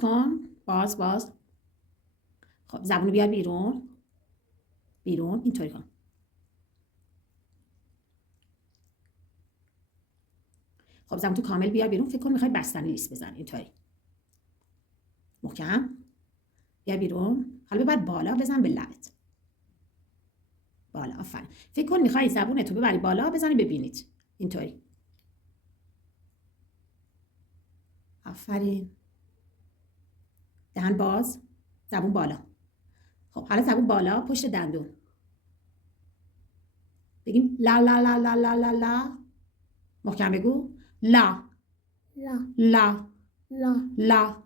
باز کن. باز. خب زبون بیار بیرون. اینطوری کن. خب زبون تو کامل بیار بیرون. فکر کن میخوای بستنی لیس بزنی. اینطوری محکم بیار بیرون. حالا ببر بالا، بزن به لبت. بالا. آفرین. فکر کن میخوای زبون تو ببری بالا، بزنی ببینید. اینطوری. آفرین. دهن باز، زبون بالا. خب حالا زبون بالا، پشت دندون. بگیم لا لا لا لا لا لا لا. محکم بگو. لا لا لا لا لا.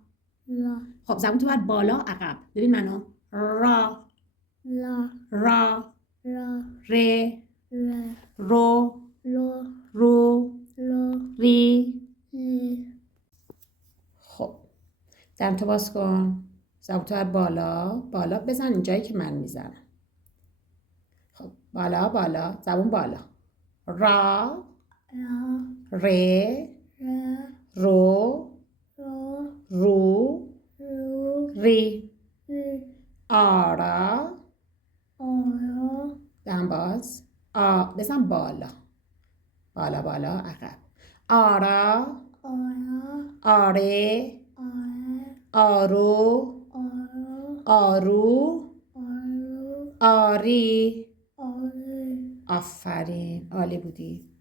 لا خب زبون تو بر بالا عقب. ببین منو. را لا را را ر ر رو لو رو لو ری. لی خب دهن تو باز کن. زبون تو بر بالا بزن اینجایی که من میزنم. خب بالا زبون بالا. را را ر ر رو رو رو رو ری. ری آرا. آرا دهن باز. بزن بالا عقب. آرا آرا آره آره آرو آرو آرو آرو آری. آره آفرین، عالی بودی.